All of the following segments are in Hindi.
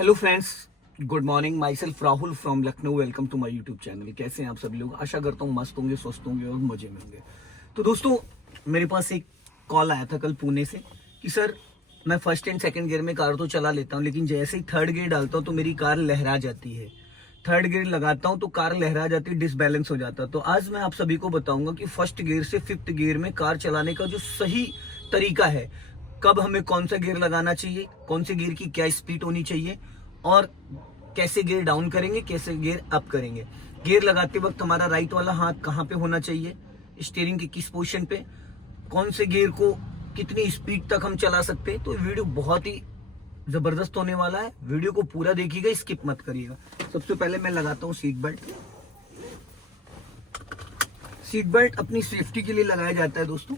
Hello friends, good morning. Myself Rahul from Lucknow. Welcome to my YouTube channel. कैसे हैं आप सभी लोग? आशा करता हूँ मस्त होंगे, स्वस्थ होंगे और मजे में होंगे। तो दोस्तों, मेरे पास एक कॉल आया था कल पुणे से कि सर मैं फर्स्ट एंड सेकंड गियर में कार तो चला लेता हूँ, लेकिन जैसे ही थर्ड गियर डालता हूँ तो मेरी कार लहरा जाती है। थर्ड गियर लगाता हूँ तो कार लहरा जाती है, डिसबैलेंस हो जाता है। तो आज मैं आप सभी को बताऊंगा कि फर्स्ट गियर से फिफ्थ गियर में कार चलाने का जो सही तरीका है, कब हमें कौन सा गियर लगाना चाहिए, कौन से गियर की क्या स्पीड होनी चाहिए और कैसे गियर डाउन करेंगे, कैसे गियर अप करेंगे। गियर लगाते वक्त हमारा राइट वाला हाथ कहाँ पे होना चाहिए, स्टीयरिंग की किस पोजीशन पे, कौन से गियर को कितनी स्पीड तक हम चला सकते हैं। तो वीडियो बहुत ही जबरदस्त होने वाला है। वीडियो को पूरा देखिएगा, स्किप मत करिएगा। सबसे पहले मैं लगाता हूँ सीट बेल्ट। सीट बेल्ट अपनी सेफ्टी के लिए लगाया जाता है दोस्तों।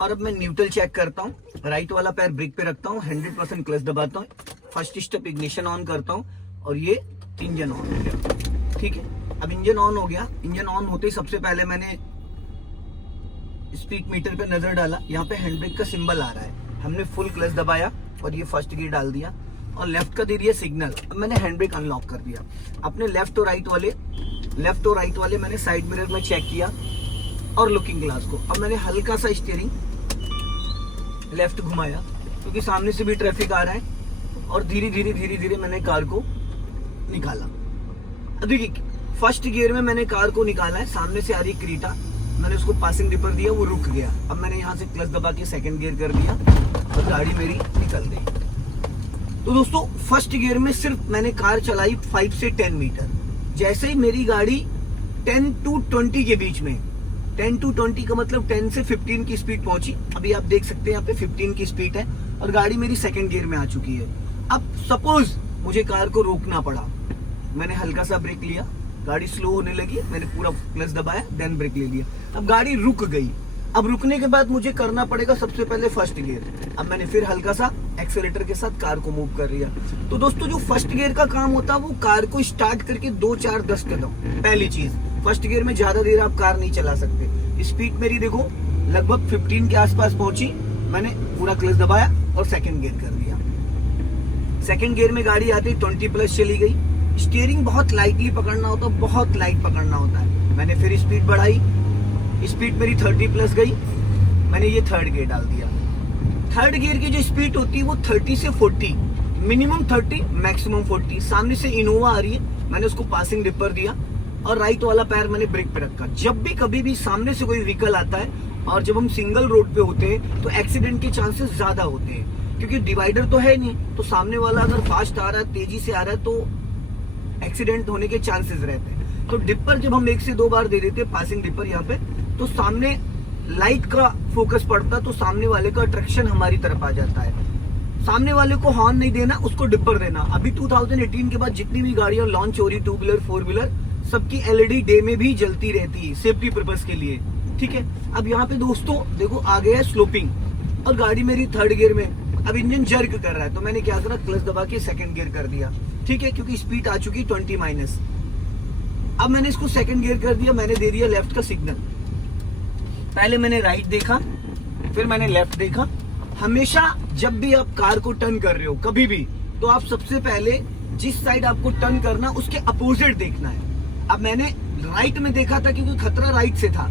और अब मैं न्यूट्रल चेक करता हूँ। राइट वाला पैर ब्रेक पे रखता हूँ, 100% क्लच दबाता हूँ, फर्स्ट स्टेप इग्निशन ऑन करता हूँ और ये इंजन ऑन हो गया। ठीक है, अब इंजन ऑन हो गया। इंजन ऑन होते ही सबसे पहले मैंने स्पीड मीटर पे नजर डाला। यहाँ पे हैंड ब्रेक का सिंबल आ रहा है। हमने फुल क्लच दबाया और ये फर्स्ट गियर डाल दिया और लेफ्ट का दे दिया सिग्नल। अब मैंने हैंड ब्रेक अनलॉक कर दिया। अपने लेफ्ट और राइट वाले मैंने साइड मिरर में चेक किया और लुकिंग ग्लास को। अब मैंने हल्का सा स्टीयरिंग लेफ्ट घुमाया क्योंकि सामने से भी ट्रैफिक आ रहा है और धीरे धीरे मैंने कार को निकाला। अब देखिए, फर्स्ट गियर में मैंने कार को निकाला है। सामने से आ रही क्रीटा, मैंने उसको पासिंग डिपर दिया, वो रुक गया। अब मैंने यहाँ से क्लच दबा के सेकंड गियर कर दिया और गाड़ी मेरी निकल गई। तो दोस्तों, फर्स्ट गियर में सिर्फ मैंने कार चलाई 5 से 10 मीटर। जैसे ही मेरी गाड़ी 10 to 20 के बीच में, 10 to 20 का मतलब 10 से 15 की स्पीड पहुंची। अभी आप देख सकते हैं यहाँ पे 15 की स्पीड है और गाड़ी मेरी सेकंड गियर में आ चुकी है। अब सपोज मुझे कार को रोकना पड़ा, मैंने हल्का सा ब्रेक लिया, गाड़ी स्लो होने लगी, मैंने पूरा क्लच दबाया, देन ब्रेक ले लिया। अब गाड़ी रुक गई। अब रुकने के बाद मुझे करना पड़ेगा सबसे पहले फर्स्ट गियर। अब मैंने फिर हल्का सा एक्सेलेरेटर के साथ कार को मूव कर लिया। तो दोस्तों, जो फर्स्ट गियर का काम होता है वो कार को स्टार्ट करके 2 4 10 कदम। पहली चीज, फर्स्ट गियर में ज्यादा देर आप कार नहीं चला सकते। स्पीड मेरी देखो लगभग 15 के आसपास पहुंची। मैंने पूरा क्लच दबाया और सेकंड गियर कर दिया। सेकंड गियर में गाड़ी आती 20 प्लस चली गई। स्टीयरिंग बहुत लाइटली पकड़ना होता है, बहुत लाइट पकड़ना होता है। मैंने फिर स्पीड बढ़ाई, स्पीड मेरी 30 प्लस गई। मैंने ये थर्ड गियर डाल दिया। थर्ड गियर की जो स्पीड होती है वो 30 से 40, मिनिमम 30 मैक्सिमम 40। सामने से इनोवा आ रही है, मैंने उसको पासिंग डिपर दिया और राइट वाला पैर मैंने ब्रेक पे रखा। जब भी कभी भी सामने से कोई व्हीकल आता है और जब हम सिंगल रोड पे होते हैं तो एक्सीडेंट के चांसेस ज्यादा होते हैं, क्योंकि डिवाइडर तो है नहीं। तो सामने वाला अगर फास्ट आ रहा है, तेजी से आ रहा है, तो एक्सीडेंट होने के चांसेस रहते हैं। तो डिपर जब हम 1 से 2 बार दे देते हैं पासिंग डिपर यहाँ पे, तो सामने लाइट का फोकस पड़ता, तो सामने वाले का अट्रैक्शन हमारी तरफ आ जाता है। सामने वाले को हॉर्न नहीं देना, उसको डिपर देना। अभी 2018 के बाद जितनी भी गाड़ियां लॉन्च हो रही, 2 व्हीलर 4 व्हीलर, सबकी LED डे में भी जलती रहती है सेफ्टी पर्पस के लिए। ठीक है, अब यहाँ पे दोस्तों देखो आ गया है स्लोपिंग और गाड़ी मेरी थर्ड गियर में। अब इंजन जर्क कर रहा है तो मैंने क्या करा, क्लच दबा के सेकंड गियर कर दिया। ठीक है, क्योंकि स्पीड आ चुकी 20 माइनस। अब मैंने इसको सेकंड गियर कर दिया, मैंने दे दिया लेफ्ट का सिग्नल। पहले मैंने राइट देखा, फिर मैंने लेफ्ट देखा। हमेशा जब भी आप कार को टर्न कर रहे हो कभी भी, तो आप सबसे पहले जिस साइड आपको टर्न करना उसके अपोजिट देखना है। अब मैंने राइट में देखा था क्योंकि खतरा राइट से था,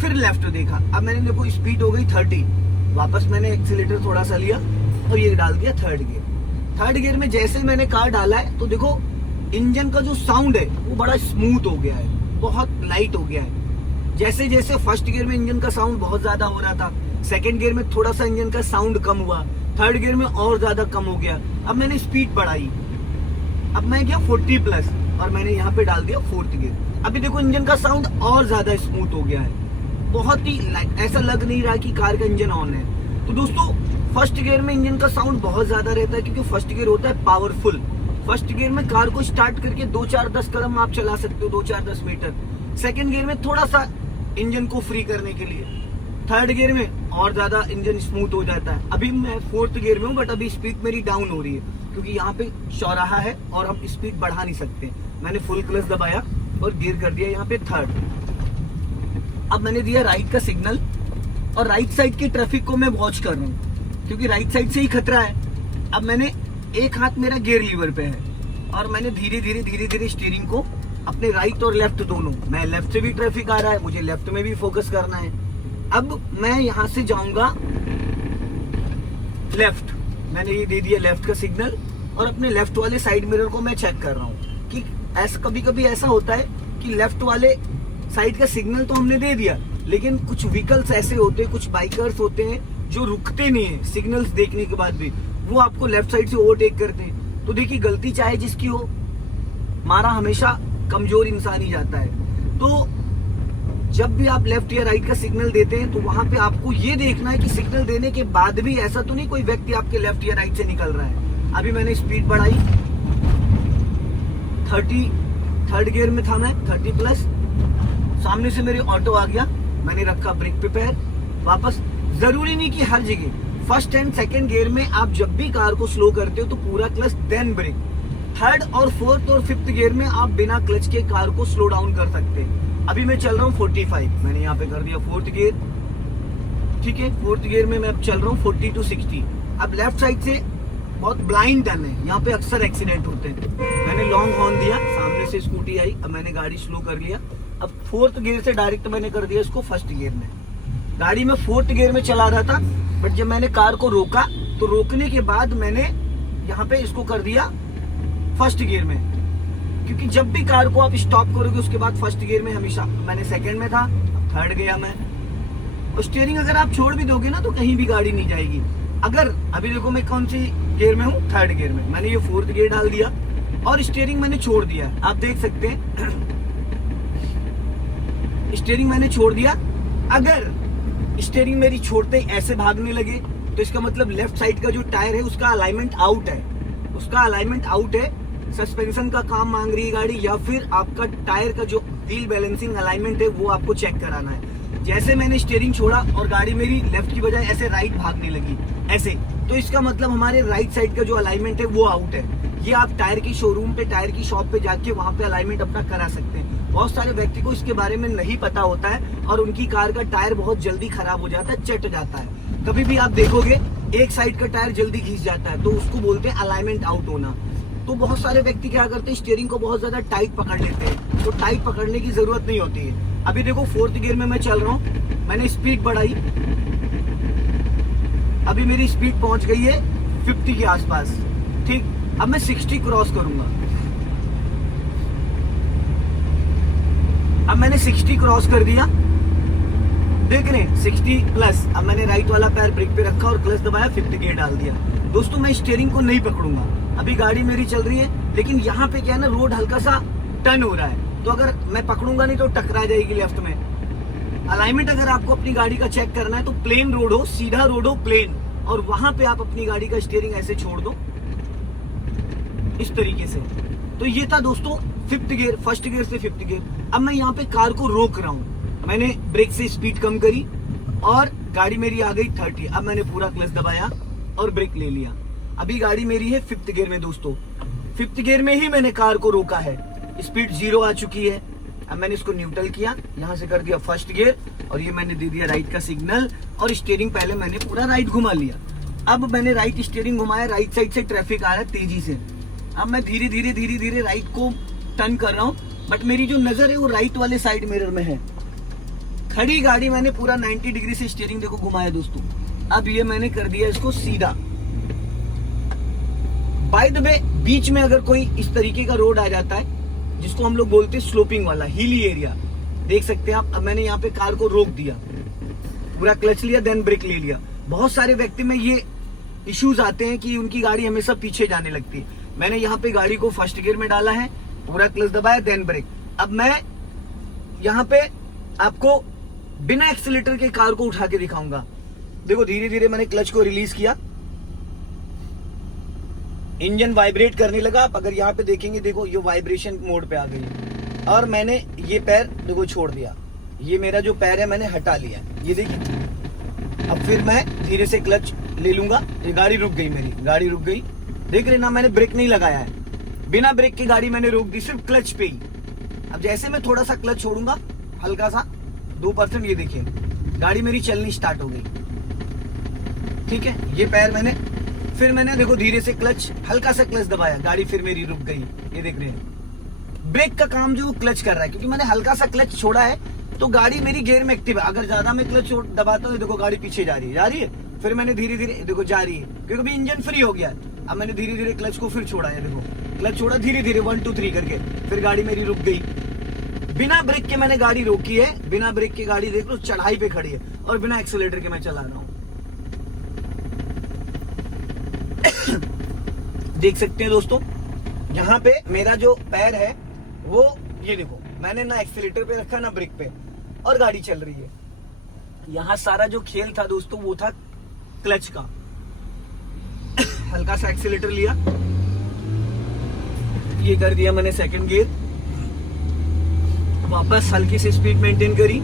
फिर लेफ्ट देखा। अब मैंने देखो स्पीड हो गई 30, वापस मैंने एक्सीलेटर थोड़ा सा लिया और ये डाल दिया थर्ड गियर। थर्ड गियर में जैसे मैंने कार डाला है तो देखो इंजन का जो साउंड है वो बड़ा स्मूथ हो गया है, बहुत लाइट हो गया है। जैसे जैसे फर्स्ट गियर में इंजन का साउंड बहुत ज्यादा हो रहा था, सेकंड गियर में थोड़ा सा इंजन का साउंड कम हुआ, थर्ड गियर में और ज्यादा कम हो गया। अब मैंने स्पीड बढ़ाई, अब मैं गया 40 प्लस और मैंने यहाँ पे डाल दिया फोर्थ गियर। अभी देखो इंजन का साउंड और ज्यादा स्मूथ हो गया है, बहुत ही ऐसा लग नहीं रहा कि कार का इंजन ऑन है। तो दोस्तों, फर्स्ट गियर में इंजन का साउंड बहुत ज्यादा रहता है क्योंकि फर्स्ट गियर होता है पावरफुल। फर्स्ट गियर में कार को स्टार्ट करके 2 4 10 कदम आप चला सकते हो, 2 4 10 मीटर। सेकंड गियर में थोड़ा सा इंजन को फ्री करने के लिए, थर्ड गियर में और ज्यादा इंजन स्मूथ हो जाता है। अभी मैं फोर्थ गियर में हूँ बट अभी स्पीड मेरी डाउन हो रही है क्योंकि यहाँ पे चौराहा है और हम स्पीड बढ़ा नहीं सकते। मैंने फुल क्लच दबाया और गियर कर दिया यहाँ पे थर्ड। अब मैंने दिया राइट का सिग्नल और राइट साइड की ट्रैफिक को मैं वॉच कर रहा हूँ क्योंकि राइट साइड से ही खतरा है। अब मैंने एक हाथ मेरा गियर लीवर पे है और मैंने धीरे धीरे स्टीयरिंग को अपने राइट और लेफ्ट दोनों, मैं लेफ्ट से भी ट्रैफिक आ रहा है, मुझे लेफ्ट में भी फोकस करना है। अब मैं यहाँ से जाऊंगा लेफ्ट, मैंने ये दे दिया लेफ्ट का सिग्नल और अपने लेफ्ट वाले साइड मिरर को मैं चेक कर रहा हूँ कि ऐसा कभी कभी ऐसा होता है कि लेफ्ट वाले साइड का सिग्नल तो हमने दे दिया, लेकिन कुछ व्हीकल्स ऐसे होते हैं, कुछ बाइकर्स होते हैं जो रुकते नहीं है सिग्नल्स देखने के बाद भी, वो आपको लेफ्ट साइड से ओवरटेक करते हैं। तो देखिए गलती चाहे जिसकी हो, मारा हमेशा कमजोर इंसान ही जाता है। तो जब भी आप लेफ्ट या राइट का सिग्नल देते हैं तो वहां पे आपको ये देखना है कि सिग्नल देने के बाद भी ऐसा तो नहीं कोई व्यक्ति आपके लेफ्ट या राइट से निकल रहा है। अभी मैंने स्पीड बढ़ाई, 30 थर्ड गियर में था मैं, 30 प्लस, सामने से मेरे ऑटो आ गया, मैंने रखा ब्रेक पे पैर, वापस। जरूरी नहीं कि हर जगह फर्स्ट एंड सेकंड गियर में आप जब भी कार को स्लो करते हो तो पूरा क्लच देन ब्रेक। थर्ड और फोर्थ और फिफ्थ गियर में आप बिना क्लच के कार को स्लो डाउन कर सकते हैं। अभी मैं चल रहा हूँ 45, मैंने यहाँ पे कर दिया फोर्थ गियर, ठीक है। फोर्थ गियर में मैं अब चल रहा हूँ 40 to 60। अब लेफ्ट साइड से बहुत ब्लाइंड टर्न है, यहाँ पे अक्सर एक्सीडेंट होते हैं। मैंने लॉन्ग हॉर्न दिया, सामने से स्कूटी आई, अब मैंने गाड़ी स्लो कर लिया। अब फोर्थ गियर से डायरेक्ट मैंने कर दिया इसको फर्स्ट गियर में। गाड़ी में फोर्थ गियर में चला रहा था, बट जब मैंने कार को रोका तो रोकने के बाद मैंने यहाँ पे इसको कर दिया फर्स्ट गियर में, क्योंकि जब भी कार को आप स्टॉप करोगे उसके बाद फर्स्ट गियर में हमेशा, मैंने सेकंड में था, थर्ड गया मैं। और स्टीयरिंग अगर आप छोड़ भी दोगे ना तो कहीं भी गाड़ी नहीं जाएगी। अगर अभी देखो मैं कौन सी गियर में हूँ, थर्ड गियर में, मैंने ये फोर्थ गियर डाल दिया और स्टीयरिंग मैंने छोड़ दिया, आप देख सकते हैं स्टीयरिंग मैंने छोड़ दिया। अगर स्टीयरिंग मेरी छोड़ते ही ऐसे भागने लगे तो इसका मतलब लेफ्ट साइड का जो टायर है उसका अलाइनमेंट आउट है, उसका अलाइनमेंट आउट है, सस्पेंशन का काम मांग रही है गाड़ी, या फिर आपका टायर का जो व्हील बैलेंसिंग अलाइनमेंट है वो आपको चेक कराना है। जैसे मैंने स्टीयरिंग छोड़ा और गाड़ी मेरी लेफ्ट की बजाय ऐसे राइट भागने लगी ऐसे, तो इसका मतलब हमारे राइट साइड का जो अलाइनमेंट है वो आउट है। ये आप टायर की शोरूम पे, टायर की शॉप पे जाके वहां पे अलाइनमेंट अपना करा सकते हैं। बहुत सारे व्यक्ति को इसके बारे में नहीं पता होता है और उनकी कार का टायर बहुत जल्दी खराब हो जाता है, चट जाता है। कभी भी आप देखोगे एक साइड का टायर जल्दी घिस जाता है तो उसको बोलते हैं अलाइनमेंट आउट होना। तो बहुत सारे व्यक्ति क्या करते हैं, स्टीयरिंग को बहुत ज्यादा टाइट पकड़ लेते हैं, तो टाइट पकड़ने की जरूरत नहीं होती है। अभी देखो फोर्थ गियर में मैं चल रहा हूँ, मैंने स्पीड बढ़ाई, अभी मेरी स्पीड पहुंच गई है 50 के आसपास, ठीक। अब मैं 60 क्रॉस करूंगा, अब मैंने 60 क्रॉस कर दिया, देख रहे हैं 60 प्लस। अब मैंने राइट वाला पैर ब्रेक पे रखा और क्लच दबाया, फिफ्थ गियर डाल दिया। दोस्तों मैं स्टीयरिंग को नहीं पकड़ूंगा, अभी गाड़ी मेरी चल रही है, लेकिन यहाँ पे क्या है ना, रोड हल्का सा टर्न हो रहा है, तो अगर मैं पकड़ूंगा नहीं तो टकरा जाएगी लेफ्ट में। अलाइनमेंट अगर आपको अपनी गाड़ी का चेक करना है तो प्लेन रोड हो, सीधा रोड हो, प्लेन, और वहां पे आप अपनी गाड़ी का स्टीयरिंग ऐसे छोड़ दो इस तरीके से। तो ये था दोस्तों फिफ्थ गियर, फर्स्ट गियर से फिफ्थ गियर। अब मैं यहाँ पे कार को रोक रहा हूँ, मैंने ब्रेक से स्पीड कम करी और गाड़ी मेरी आ गई 30। अब मैंने पूरा क्लच दबाया और ब्रेक ले लिया। अभी गाड़ी मेरी है फिफ्थ गियर में दोस्तों, फिफ्थ गियर में ही मैंने कार को रोका है, स्पीड 0 आ चुकी है। अब मैंने इसको न्यूट्रल किया, यहाँ से कर दिया फर्स्ट गियर और ये मैंने दे दिया राइट का सिग्नल और स्टीयरिंग पहले मैंने पूरा राइट घुमा लिया। अब मैंने राइट स्टीयरिंग घुमाया, राइट साइड से ट्रैफिक आ रहा है तेजी से। अब मैं धीरे धीरे राइट को टर्न कर रहा हूँ, बट मेरी जो नजर है वो राइट वाले साइड मिरर में है। खड़ी गाड़ी मैंने पूरा 90 डिग्री से स्टीयरिंग देखो घुमाया दोस्तों। अब ये मैंने कर दिया इसको सीधा। बाय द वे बीच में अगर कोई इस तरीके का रोड आ जाता है जिसको हम लोग बोलते हैं स्लोपिंग वाला, हिली एरिया, देख सकते हैं आप। अब मैंने यहाँ पे कार को रोक दिया, पूरा क्लच लिया, देन ब्रेक ले लिया। बहुत सारे व्यक्ति में ये इश्यूज आते हैं कि उनकी गाड़ी हमेशा पीछे जाने लगती है। मैंने यहाँ पे गाड़ी को फर्स्ट गियर में डाला है, पूरा क्लच दबाया, देन ब्रेक। अब मैं यहाँ पे आपको बिना एक्सीलेटर के कार को उठा के दिखाऊंगा। देखो धीरे धीरे मैंने क्लच को रिलीज किया, इंजन वाइब्रेट करने लगा। आप अगर यहाँ पे देखेंगे, देखो ये वाइब्रेशन मोड पे आ गई और मैंने ये पैर देखो छोड़ दिया, ये मेरा जो पैर है मैंने हटा लिया, ये देखिए। अब फिर मैं धीरे से क्लच ले लूंगा, ये गाड़ी रुक गई, मेरी गाड़ी रुक गई, देख रहे ना, मैंने ब्रेक नहीं लगाया है, बिना ब्रेक की गाड़ी मैंने रोक दी सिर्फ क्लच पे ही। अब जैसे मैं थोड़ा सा क्लच छोड़ूंगा, हल्का सा 2%, ये देखिए गाड़ी मेरी चलनी स्टार्ट हो गई, ठीक है। ये पैर मैंने फिर मैंने देखो धीरे से क्लच, हल्का सा क्लच दबाया, गाड़ी फिर मेरी रुक गई। ये देख रहे हैं ब्रेक का काम जो क्लच कर रहा है, क्योंकि मैंने हल्का सा क्लच छोड़ा है तो गाड़ी मेरी गियर में एक्टिव है। अगर ज्यादा मैं क्लच दबाता हूँ देखो गाड़ी पीछे जा रही है। फिर मैंने धीरे धीरे देखो जा रही है, क्योंकि अभी इंजन फ्री हो गया। अब मैंने धीरे धीरे क्लच को फिर छोड़ा है, देखो क्लच छोड़ा धीरे धीरे 1 2 3 करके, फिर गाड़ी मेरी रुक गई। बिना ब्रेक के मैंने गाड़ी रोकी है, बिना ब्रेक की गाड़ी देख लो चढ़ाई पे खड़ी है और बिना एक्सीलरेटर के मैं चला रहा हूं। देख सकते हैं दोस्तों, यहाँ पे मेरा जो पैर है वो ये देखो, मैंने ना एक्सीलरेटर पे रखा ना ब्रेक पे, और गाड़ी चल रही है। यहाँ सारा जो खेल था दोस्तों वो था क्लच का। हल्का सा एक्सीलरेटर लिया, ये कर दिया मैंने सेकंड गियर, वापस हल्की सी स्पीड मेंटेन करी,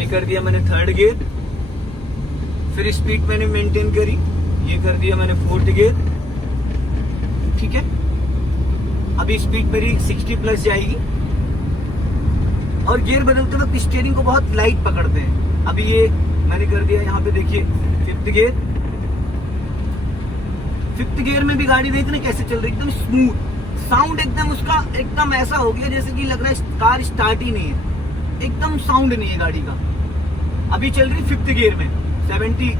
ये कर दिया मैंने थर्ड गियर, फिर स्पीड मैंने मेंटेन करी, ये कर दिया मैंने फोर्थ गियर। ठीक है, अभी स्पीड मेरी 60 प्लस जाएगी। और गियर बदलते वक्त स्टीयरिंग को बहुत लाइट पकड़ते हैं। अभी ये मैंने कर दिया, यहाँ पे देखिए फिफ्थ गियर। फिफ्थ गियर में भी गाड़ी देखने कैसे चल रही है, एकदम स्मूथ, साउंड एकदम उसका एकदम ऐसा हो गया जैसे कि लग रहा है कार स्टार्ट ही नहीं है, एकदम साउंड नहीं है गाड़ी का। अभी चल रही फिफ्थ गियर में, 70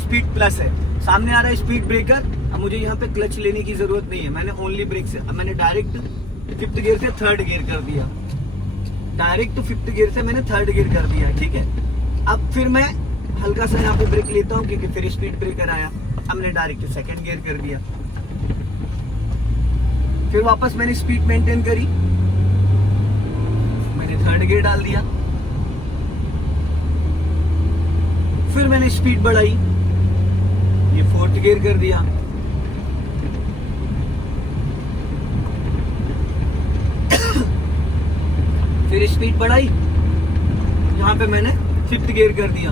स्पीड प्लस है, सामने आ रहा है स्पीड ब्रेकर। अब मुझे यहाँ पे क्लच लेने की जरूरत नहीं है, मैंने ओनली ब्रेक से, अब मैंने डायरेक्ट फिफ्थ गियर से थर्ड गियर कर दिया, डायरेक्ट फिफ्थ गियर से मैंने थर्ड गियर कर दिया। ठीक है, अब फिर मैं हल्का सा यहाँ पे ब्रेक लेता हूँ क्योंकि फिर स्पीड ब्रेकर आया। अब मैंने डायरेक्ट सेकंड गियर कर दिया, फिर वापस मैंने स्पीड मेंटेन करी, मैंने थर्ड गियर डाल दिया, फिर मैंने स्पीड बढ़ाई, ये फोर्थ गियर कर दिया, फिर स्पीड बढ़ाई, यहाँ पे मैंने फिफ्थ गियर कर दिया।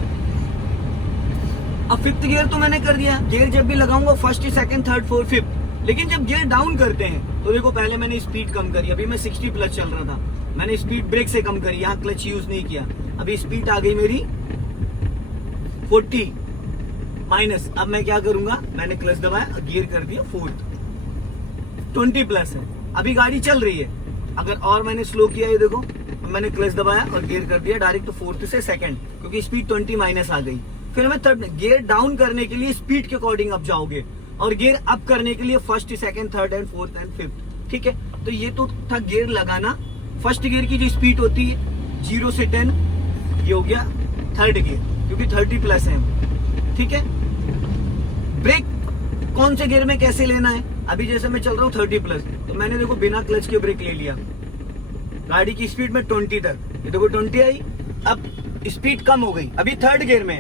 अब फिफ्थ गियर तो मैंने कर दिया, गियर जब भी लगाऊंगा first, second, third, fourth, fifth. लेकिन जब गियर डाउन करते हैं तो देखो पहले मैंने स्पीड कम करी, अभी मैं 60 प्लस चल रहा था, मैंने स्पीड ब्रेक से कम करी, यहाँ क्लच यूज नहीं किया। अभी स्पीड आ गई मेरी 40 माइनस। अब मैं क्या करूंगा, मैंने क्लच दबाया, गियर कर दिया फोर्थ, 20 प्लस है, अभी गाड़ी चल रही है। अगर और मैंने स्लो किया, ये देखो मैंने क्लच दबाया और गियर कर दिया डायरेक्ट फोर्थ से सेकंड, क्योंकि स्पीड 20 माइनस आ गई। फिर मैं थर्ड, गियर डाउन करने के लिए स्पीड के अकॉर्डिंग अप जाओगे, और गियर अप करने के लिए first, second, third and fourth and fifth. ठीक है, तो ये तो था गियर लगाना। फर्स्ट गियर की जो स्पीड होती है 0 से 10, ये हो गया थर्ड गियर, क्योंकि 30 प्लस है। ठीक है, ब्रेक कौन से गियर में कैसे लेना है, अभी जैसे मैं चल रहा हूँ 30 प्लस, तो मैंने देखो बिना क्लच के ब्रेक ले लिया, गाड़ी की स्पीड में 20 तक, ये देखो 20 आई, अब स्पीड कम हो गई, अभी थर्ड गियर में।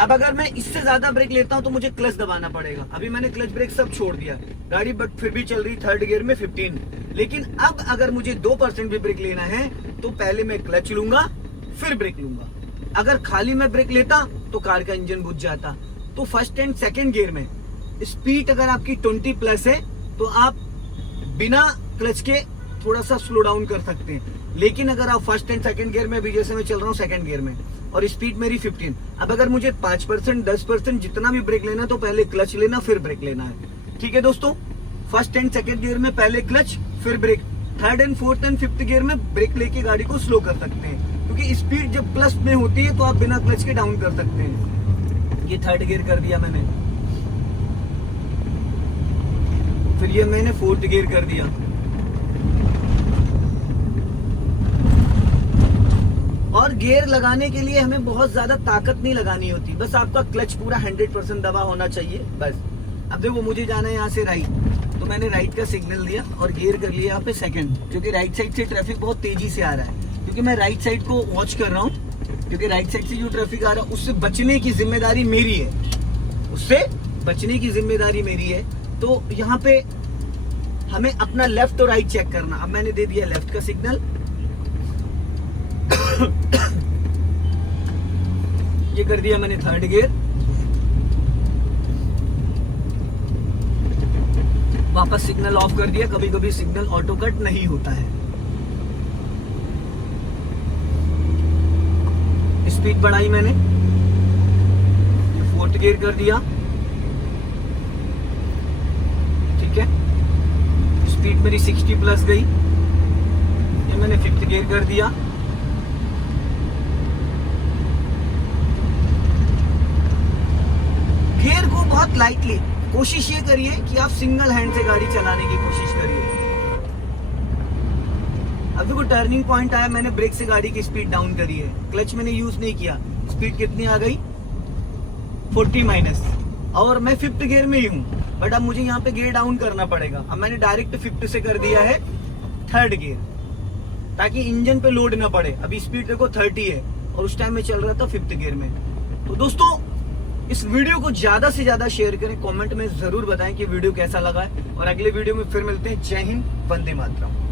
अब अगर मैं इससे ज्यादा ब्रेक लेता हूं तो मुझे क्लच दबाना पड़ेगा। अभी मैंने क्लच ब्रेक सब छोड़ दिया, गाड़ी बट फिर भी चल रही थर्ड गियर में 15। लेकिन अब अगर मुझे 2% भी ब्रेक लेना है तो पहले मैं क्लच लूंगा फिर ब्रेक लूंगा। अगर खाली मैं ब्रेक लेता तो कार का इंजन बुझ जाता। तो फर्स्ट एंड सेकंड गियर में स्पीड अगर आपकी 20 प्लस है तो आप बिना क्लच के थोड़ा सा स्लो डाउन कर सकते हैं। लेकिन अगर आप फर्स्ट एंड सेकंड गियर में, अभी जैसे मैं चल रहा हूँ सेकंड गियर में और स्पीड मेरी 15, अब अगर मुझे 5%, 10% जितना भी ब्रेक लेना तो पहले क्लच लेना फिर ब्रेक लेना है। ठीक है दोस्तों, फर्स्ट एंड सेकंड गियर में पहले क्लच फिर brake, third and fourth and fifth gear में ब्रेक लेके गाड़ी को स्लो कर सकते हैं, क्योंकि स्पीड जब प्लस में होती है तो आप बिना क्लच के डाउन कर सकते हैं। ये थर्ड गियर कर दिया मैंने, फिर ये मैंने फोर्थ गियर कर दिया, और गियर लगाने के लिए हमें बहुत ज्यादा ताकत नहीं लगानी होती, बस आपका क्लच पूरा 100% दबा होना चाहिए बस। अब देखो मुझे जाना है यहाँ से राइट, तो मैंने राइट का सिग्नल दिया और गियर कर लिया यहाँ पे सेकंड, क्योंकि राइट साइड से ट्रैफिक बहुत तेजी से आ रहा है, क्योंकि मैं राइट साइड को वॉच कर रहा हूँ, क्योंकि राइट साइड से जो ट्रैफिक आ रहा है उससे बचने की जिम्मेदारी मेरी है, उससे बचने की जिम्मेदारी मेरी है। तो यहाँ पे हमें अपना लेफ्ट और राइट चेक करना। अब मैंने दे दिया लेफ्ट का सिग्नल, ये कर दिया मैंने थर्ड गियर, वापस सिग्नल ऑफ कर दिया, कभी कभी सिग्नल ऑटो कट नहीं होता है। स्पीड बढ़ाई मैंने, फोर्थ गियर कर दिया, मेरी 60 प्लस गई, ये मैंने 5th गियर कर दिया। गियर को बहुत लाइटली, कोशिश ये करिए कि आप सिंगल हैंड से गाड़ी चलाने की कोशिश करिए। अब देखो टर्निंग पॉइंट आया, मैंने ब्रेक से गाड़ी की स्पीड डाउन करी है, क्लच मैंने यूज नहीं किया, स्पीड कितनी आ गई 40 माइनस, और मैं 5th गियर में ही हूँ, बट अब मुझे यहाँ पे गियर डाउन करना पड़ेगा। अब मैंने डायरेक्ट 5th से कर दिया है 3rd गियर, ताकि इंजन पे लोड ना पड़े। अभी स्पीड देखो 30 है और उस टाइम में चल रहा था 5th गियर में। तो दोस्तों इस वीडियो को ज्यादा से ज्यादा शेयर करें, कमेंट में जरूर बताएं कि वीडियो कैसा लगा है, और अगले वीडियो में फिर मिलते हैं। जय हिंद, वंदे मातरम।